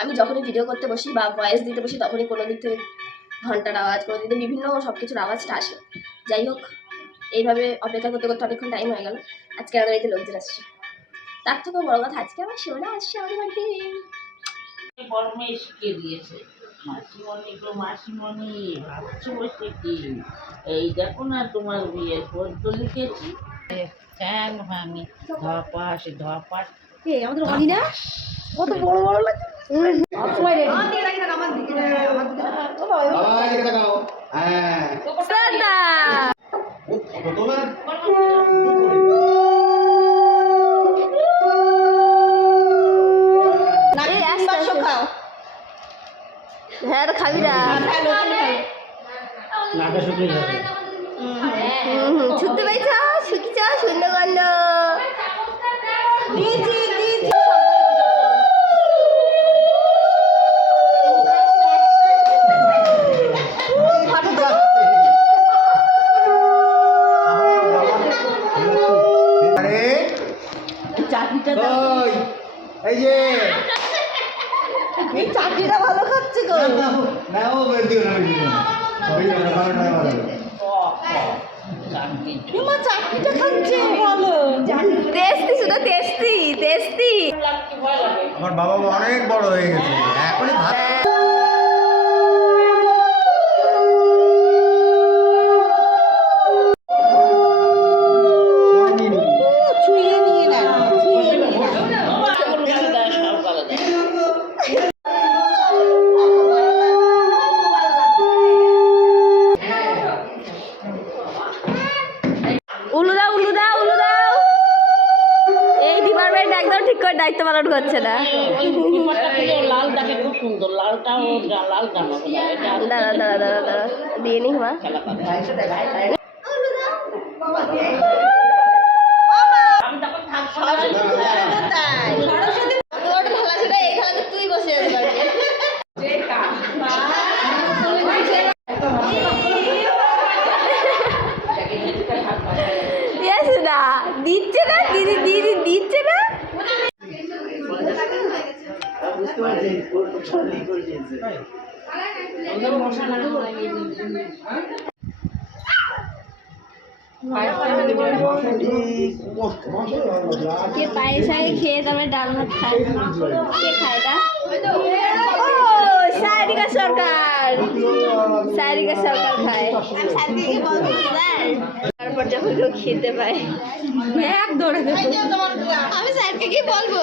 আমি যখনই ভিডিও করতে বসি বা ভয়েস দিতে বসি তখনই কোনো দিক থেকে ঘন্টার আওয়াজ, কোনো দিকে বিভিন্ন সব কিছুর আওয়াজটা আসে। যাই হোক, এইভাবে অপেক্ষা করতে করতে অনেকক্ষণ টাইম হয়ে গেল। আজকে আমাদের বাড়িতে লোকজন আসছে। তার থেকেও বড় কথা, আজকে আমার সোনা আসছে আমাদের বাড়িতে। গরমে শিখিয়ে দিয়েছে মাসিমণি গো মাসিমণি, ভাবছো বসে কি? এই দেখো না তোমার বিয়ের পদ্য লিখেছি, ঠ্যাং ভাঙি ধপাস ধপাস। আমাদের অনি না কত বড় বড় লাগে। হ্যাঁ খাবি না, ছুটতে পাইছ শুকিছ সুন্দর গন্ধ। চাকরিটা ভালো খাচ্ছে গো। চাকরিটা খাচ্ছে ভালো, টেস্টি শুধু টেস্টি টেস্টি। আমার বাবা অনেক বড় হয়ে গেছে, এখনই ভাত দায়িত্ব পালন করছে না। লালটাকে খুব সুন্দর, লালটা ও লাল জামা দাঁড়া দাঁড়া দাঁড়া দাঁড়া দিয়ে নি মা। তুই বসে না দিচ্ছে না দিদি দিদি দিচ্ছে না। কে পায়েস আগে খেয়ে তবে ডাল ভাত খায়, কে খায় তা? ও সারিকা সরকার, সারিকা সরকার খায়। তারপর যখন কেউ খেতে পায় এক দৌড়ে, আমি স্যারকে কি বলবো।